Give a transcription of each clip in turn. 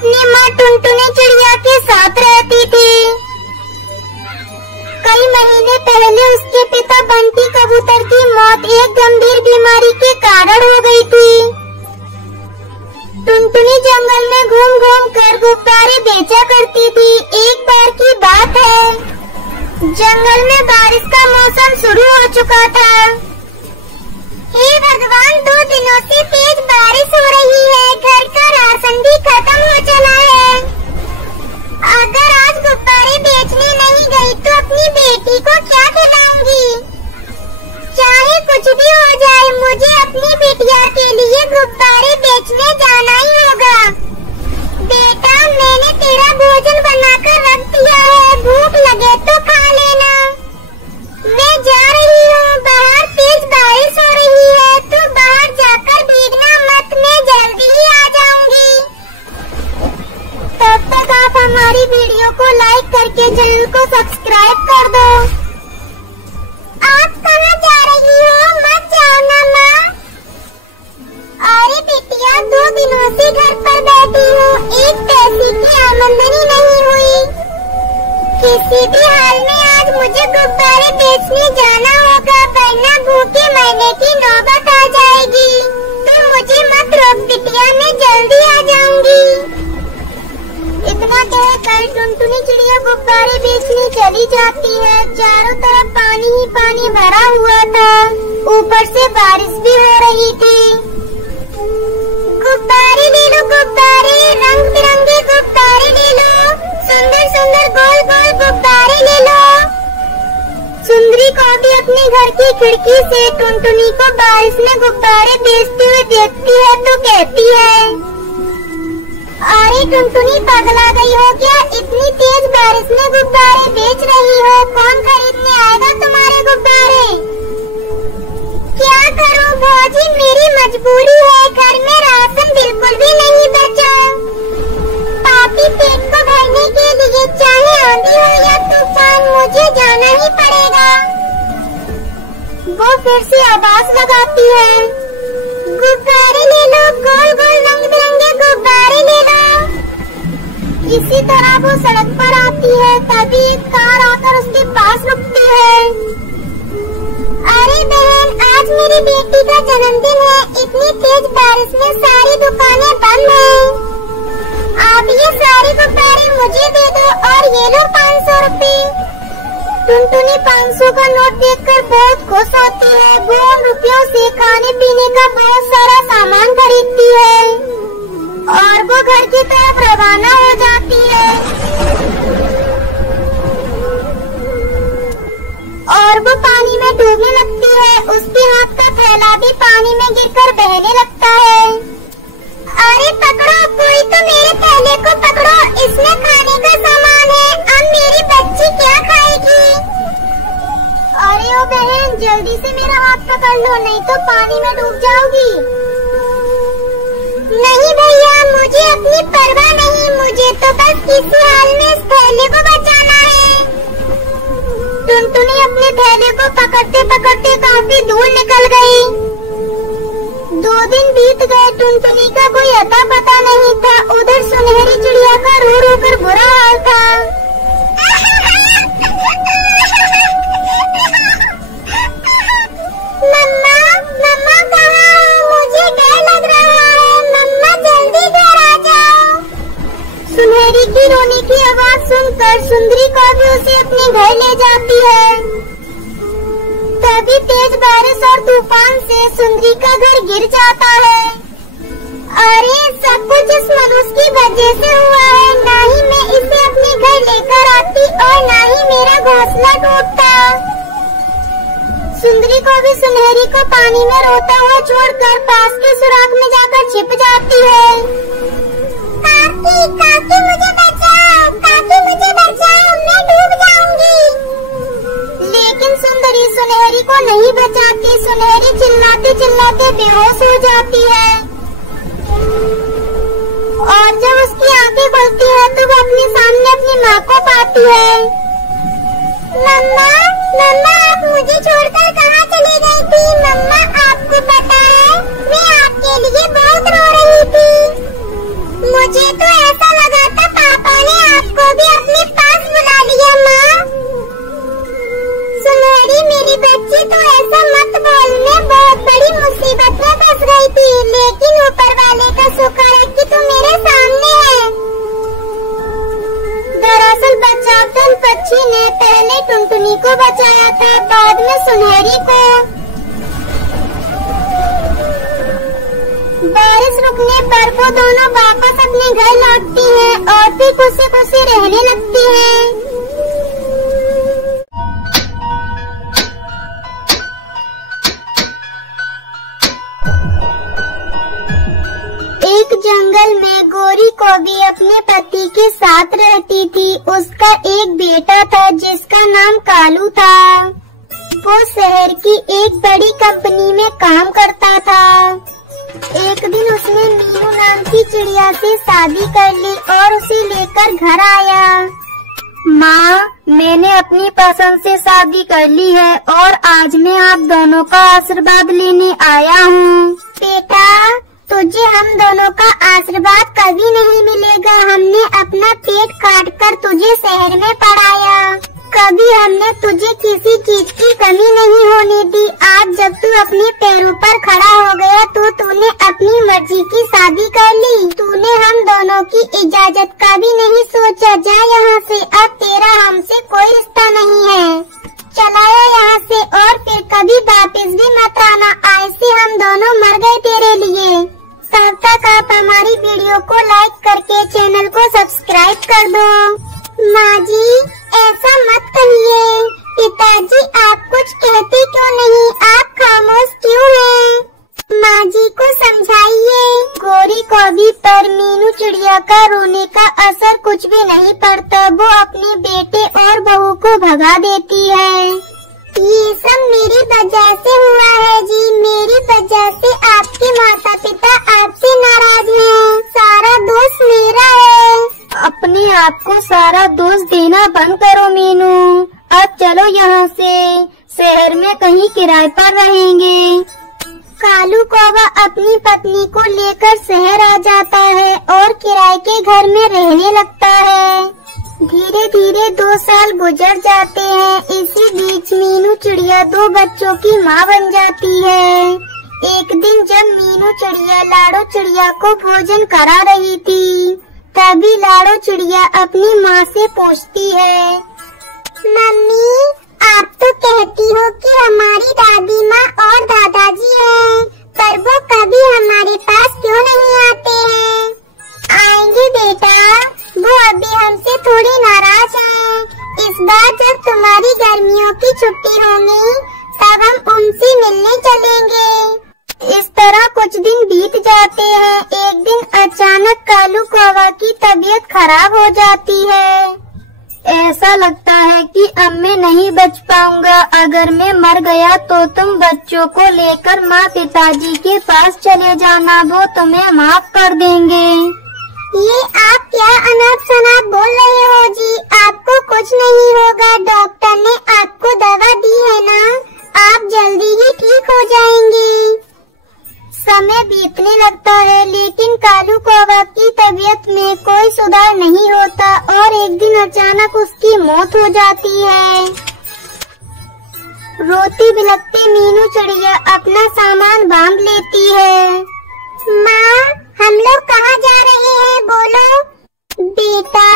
अपनी माँ टुनटुनी चिड़िया के साथ रहती थी। कई महीने पहले उसके पिता बंटी कबूतर की मौत एक गंभीर बीमारी के कारण हो गई थी। टुनटुनी जंगल में घूम घूम कर गुब्बारे बेचा करती थी। एक बार की बात है, जंगल में बारिश का मौसम शुरू हो चुका था। हे भगवान, 2 दिनों से तेज बारिश हो रही है, घर का राशन भी खत्म हो चला है। अगर आज गुब्बारे बेचने नहीं गई तो अपनी बेटी को क्या खिलाऊंगी? चाहे कुछ भी हो जाए, मुझे अपनी बिटिया के लिए गुब्बारे बेचने जाना ही होगा। बेटा, मैंने तेरा भोजन बनाकर रख दिया है, भूख लगे तो खा लेना। मैं जा रही हूँ, बाहर तेज बारिश हो रही है, तो बाहर जाकर भीगना मत, मैं जल्दी ही आ जाऊंगी। तब तक आप हमारी वीडियो को लाइक करके चैनल को सब्सक्राइब कर दो। आप कहाँ जा रही हो? मत जाओ ना माँ। अरे बिटिया, 2 दिनों से घर पर बैठी हूँ, एक पैसे की आमदनी नहीं हुई। किसी भी हाल में आज मुझे गुब्बारे बेचने जाना होगा, वरना भूखे मरने की नौबत आ जाएगी। तो मुझे मत रोक बिटिया, मैं जल्दी आ जाऊंगी। इतना कहकर टुनटुनी चिड़िया गुब्बारे बेचने चली जाती है। चारों तरफ पानी ही पानी भरा हुआ था, ऊपर से बारिश भी हो रही थी। गुब्बारे ले लो गुब्बारे, रंग बिरंगे गुब्बारे ले लो, सुंदर सुंदर गोल गोल गुब्बारे ले लो। सुंदरी कौवी अपने घर की खिड़की से टुनटुनी को बारिश में गुब्बारे बेचते हुए देखती है तो कहती है, अरे टुनटुनी, पगला गई हो क्या? इतनी तेज बारिश में गुब्बारे बेच रही हो, कौन खरीदने आएगा तुम्हारे गुब्बारे? क्या करूं भौजी, मेरी मजबूरी है, घर में राशन बिल्कुल भी नहीं बचा। पापी पेट को भरने के लिए चाहे आंधी हो या तूफान, मुझे जाना ही पड़ेगा। वो फिर से आवाज लगाती है, गुब्बारे ले लो, गोल गोल रंग बिरंगे गुब्बारे ले लो। इसी तरह वो सड़क पर आती है, तभी एक कार आकर उसके पास रुकती है। अरे बहन, आज मेरी बेटी का जन्मदिन है, इतनी तेज बारिश में सारी दुकानें बंद हैं। आप ये सारे गुब्बारे मुझे दे दो और ये लो 500 रुपए। टुनटुनी 500 का नोट देखकर बहुत खुश होती है। वो उन रुपयों से खाने पीने का बहुत सारा सामान खरीदती है और वो घर की तरफ रवाना हो जाती है। और वो पानी में डूबने लगती है, उसके हाथ का थैला भी पानी में गिरकर बहने लगता है। अरे पकड़ो, कोई तो मेरे थैले को पकड़ो, इसमें खाने का सामान है, अब मेरी बच्ची क्या खाएगी? अरे ओ बहन, जल्दी से मेरा हाथ पकड़ लो, नहीं तो पानी में डूब जाओगी। नहीं भैया, मुझे अपनी परवाह नहीं, मुझे तो बस किसी हाल में इस थैले को बचाना है। टुनटुनी अपने थैले को पकड़ते पकड़ते काफी दूर निकल गई। 2 दिन बीत गए, टुनटुनी का कोई अता पता नहीं था। उधर सुनहरी चिड़िया का रो रो कर बुरा हाल था। मम्मा, मम्मा कहाँ हो? मुझे डर लग रहा है, मम्मा जल्दी घर आ जाओ। सुनहरी की रोने की आवाज सुनकर सुंदरी कौवी उसे अपने घर ले जाती है। तभी तेज बारिश और तूफान से सुंदरी का घर गिर जाता है। अरे सब कुछ इस मनुष्य की वजह से हुआ है, ना ही मैं इसे अपने घर लेकर आती और ना ही मेरा घोंसला टूटता। सुंदरी को भी सुनहरी को पानी में रोता हुआ छोड़कर पास के सुराख में जाकर छिप जाती है। काकी, काकी मुझे बचाओ, काकी मुझे बचाओ, मैं डूब जाऊंगी। लेकिन सुंदरी सुनहरी को नहीं बचाती। सुनहरी चिल्लाते चिल्लाते बेहोश हो जाती है और जब उसकी आंखें खुलती है तो वो अपने सामने अपनी माँ को पाती है। मम्मा, मम्मा आप मुझे छोड़कर कहाँ चली गई थी? मम्मा आपको पता है मैं आपके लिए बहुत रो रही थी। मुझे तो ऐसा बारिश रुकने पर वो दोनों वापस अपने घर लौटती हैं और भी खुशी खुशी रहने लगती हैं। एक जंगल में गोरी कौवी अपने पति के साथ रहती थी। उसका एक बेटा था जिसका नाम कालू था। वो शहर की एक बड़ी कंपनी में काम करता था। एक दिन उसने मीनू नाम की चिड़िया से शादी कर ली और उसे लेकर घर आया। माँ, मैंने अपनी पसंद से शादी कर ली है और आज मैं आप दोनों का आशीर्वाद लेने आया हूँ। बेटा, तुझे हम दोनों का आशीर्वाद कभी नहीं मिलेगा। हमने अपना पेट काट कर तुझे शहर में पढ़ाया। कभी हमने तुझे किसी चीज की कमी नहीं होने दी। आज जब तू अपने पैरों पर खड़ा हो गया तो तूने अपनी मर्जी की शादी कर ली। तूने हम दोनों की इजाजत का भी नहीं सोचा। जा यहाँ से, अब तेरा हमसे कोई रिश्ता नहीं है। चलाया यहाँ से और फिर कभी वापस भी मत आना। ऐसे हम दोनों मर गए तेरे लिए। तब तक आप हमारी वीडियो को लाइक करके चैनल को सब्सक्राइब कर दो। माँ जी, ऐसा मत कहिए। पिताजी, आप कुछ कहते क्यों नहीं? आप खामोश क्यों हैं? माँ जी को समझाइए। गोरी कौवी पर मीनू चिड़िया का रोने का असर कुछ भी नहीं पड़ता। वो अपने बेटे और बहू को भगा देती है। ये सब मेरी वजह से हुआ है जी। मेरी वजह से आपके माता पिता आपसे नाराज हैं। सारा दोष मेरा है। अपने आप को सारा दोष देना बंद करो मीनू। अब चलो यहाँ से, शहर में कहीं किराए पर रहेंगे। कालू कौवा अपनी पत्नी को लेकर शहर आ जाता है और किराए के घर में रहने लगता है। धीरे धीरे 2 साल गुजर जाते हैं। इसी बीच मीनू चिड़िया 2 बच्चों की माँ बन जाती है। एक दिन जब मीनू चिड़िया लाडो चिड़िया को भोजन करा रही थी, तभी लाडो चिड़िया अपनी माँ से पूछती है, मम्मी, आप तो कहती हो कि हमारी दादी माँ और दादाजी हैं, पर वो कभी हमारे पास क्यों नहीं आते हैं? आएंगे बेटा, वो अभी हमसे थोड़ी नाराज हैं। इस बार जब तुम्हारी गर्मियों की छुट्टी होगी तब हम उनसे मिलने चलेंगे। इस तरह कुछ दिन बीत जाते हैं। एक दिन अचानक कालू कौवा की तबीयत खराब हो जाती है। ऐसा लगता है कि अब मैं नहीं बच पाऊंगा। अगर मैं मर गया तो तुम बच्चों को लेकर माँ पिताजी के पास चले जाना, वो तुम्हें माफ कर देंगे। ये आप क्या अनाप शनाप बोल रहे हो जी? आपको कुछ नहीं होगा। डॉक्टर ने आपको दवा दी है ना, आप जल्दी ही ठीक हो जाएंगे। समय बीतने लगता है लेकिन कालू कौवा की तबीयत में कोई सुधार नहीं होता और एक दिन अचानक उसकी मौत हो जाती है। रोती बिलखती मीनू चिड़िया अपना सामान बांध लेती है। माँ, हम लोग कहाँ जा रहे हैं? बोलो। बेटा,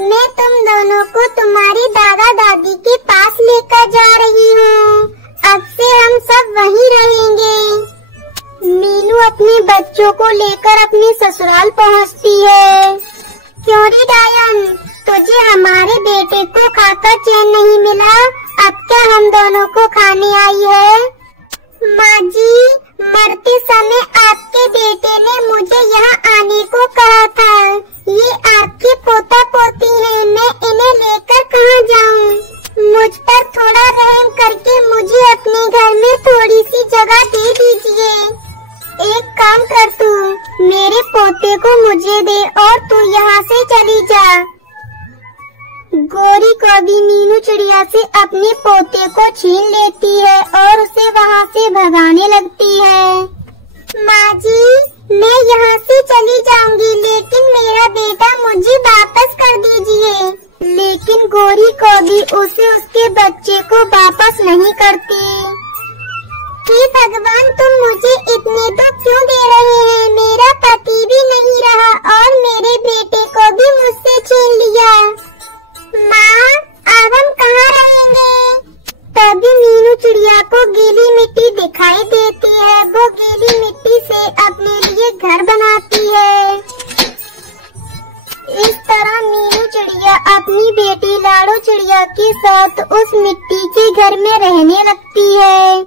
मैं तुम दोनों को तुम्हारी दादा दादी के पास लेकर जा रही हूँ। अब से हम सब वहीं रहेंगे। मीनू अपने बच्चों को लेकर अपने ससुराल पहुँचती है। क्यों रे डायन, तुझे हमारे बेटे को खाकर चैन नहीं मिला? अब क्या हम दोनों को खाने आई है? माँ जी, मरते समय आपके बेटे ने मुझे यहाँ आने को कहा था। ये आपके पोता पोती हैं, मैं इन्हें लेकर कहाँ जाऊँ? मुझ पर थोड़ा रहम करके मुझे अपने घर में थोड़ी सी जगह दे दीजिए। एक काम कर, तू मेरे पोते को मुझे दे और तू यहाँ से चली जा। गोरी कौवी मीनू चिड़िया से अपने पोते को छीन लेती है और उसे वहाँ से भगाने लगती है। माँ जी, मैं यहाँ से चली जाऊंगी लेकिन मेरा बेटा मुझे वापस कर दीजिए। लेकिन गोरी कौवी उसे उसके बच्चे को वापस नहीं करती। हे भगवान, तुम मुझे इतने दुख क्यों दे रहे हैं? मेरा पति भी नहीं रहा और मेरे बेटे को भी मुझसे छीन लिया। माँ, अब हम कहाँ रहेंगे? तभी मीनू चिड़िया को गीली मिट्टी दिखाई देती है। वो गीली मिट्टी से अपने लिए के साथ उस मिट्टी के घर में रहने लगती है।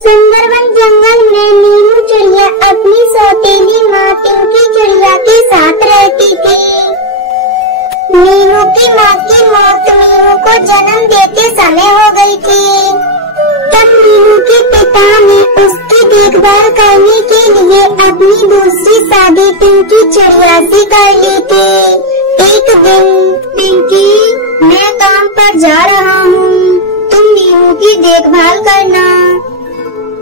सुंदरवन जंगल में मीनू चिड़िया अपनी सौतेली माँ पिंकी चिड़िया के साथ रहती थी। मीनू की माँ की मौत मीनू को जन्म देते समय हो गई थी। तब मीनू के पिता ने उसकी देखभाल करने के लिए अपनी दूसरी शादी पिंकी चिड़िया से कर ली थी। एक दिन, पिंकी, मैं काम पर जा रहा हूँ, तुम मीनू की देखभाल करना।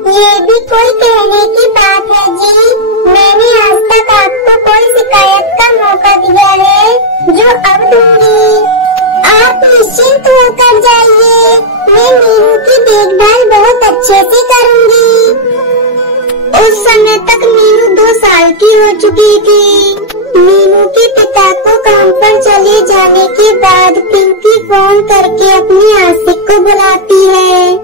ये भी कोई कहने की बात है जी, मैंने आज तक आपको कोई शिकायत का मौका दिया है जो अब दूंगी। आप निश्चिंत होकर जाइए, मैं मीनू की देखभाल बहुत अच्छे से करूंगी। उस समय तक मीनू 2 साल की हो चुकी थी। मीनू के पिता को काम पर चले जाने के बाद पिंकी फोन करके अपनी आशिक को बुलाती है।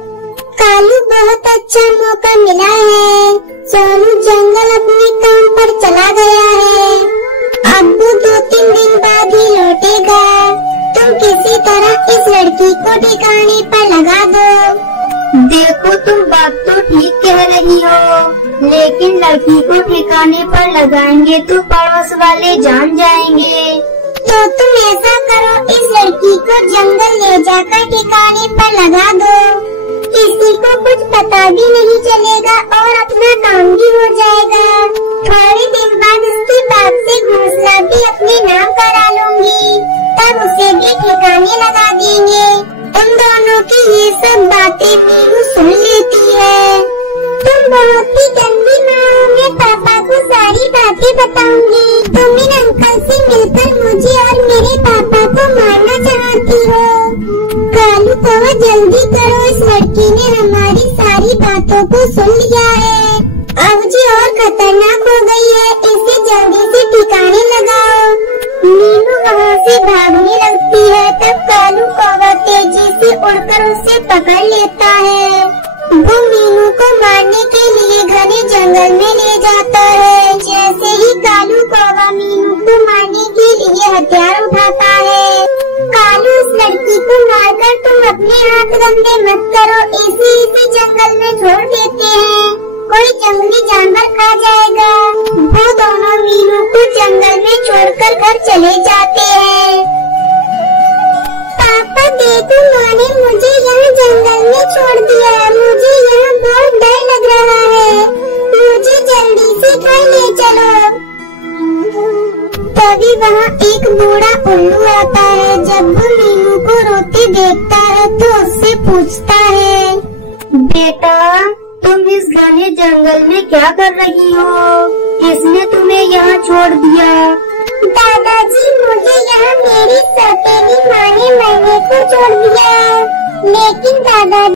कालू, बहुत अच्छा मौका मिला है, सोनू जंगल अपने काम पर चला गया है, अब वो 2-3 दिन बाद ही लौटेगा। तुम किसी तरह इस लड़की को ठिकाने पर लगा दो। देखो, तुम बात तो ठीक कह रही हो, लेकिन लड़की को ठिकाने पर लगाएंगे तो पड़ोस वाले जान जाएंगे। तो तुम ऐसा करो, इस लड़की को जंगल ले जाकर ठिकाने पर लगा दो, किसी को कुछ पता भी नहीं चलेगा और अपना काम भी हो जाएगा। थोड़े दिन बाद उसके बाप से घोंसला भी अपने नाम करा लूंगी, तब उसे भी ठिकाने लगा देंगे। उन दोनों की ये सब बातें मीनू सुन लेती है। तुम बहुत ही गंदी माँ हो, मैं पापा को सारी बातें बताऊंगी। तुम इन अंकल से मिलकर मुझे और मेरे पापा को मारना चाहती हो। कालू कहो, जल्दी करो, इस लड़की ने हमारी सारी बातों को सुन लिया है, अब जी और खतरनाक हो गई है, इसे जल्दी से ठिकाने लगाओ। मीनू वहाँ से भागने लगती है, तब कालू कौवा तेजी से उड़कर उसे पकड़ लेता है। वो मीनू को मारने के लिए घने जंगल में ले जाता है। जैसे ही कालू कौवा मीनू को मारने के लिए हथियार उठाता है, कालू, इस लड़की को मारकर तुम अपने हाथ गंदे मत करो, इसी जंगल में छोड़ देते हैं, कोई जंगली जानवर खा जाएगा। वो दोनों मीनू को जंगल में छोड़कर घर चले जाते हैं। पापा देखो, माँ ने मुझे यहाँ जंगल में छोड़ दिया, मुझे यहाँ बहुत डर लग रहा है, मुझे जल्दी से घर ले चलो। तभी वहाँ एक बूढ़ा उल्लू आता है। जब वो मीनू को रोते देखता है तो उससे पूछता है, बेटा, तुम इस घने जंगल में क्या कर रही हो? किसने तुम्हें यहाँ छोड़ दिया? दादाजी, मुझे यहाँ मेरी सौतेली माँ ने मरने को छोड़ दिया, लेकिन दादाजी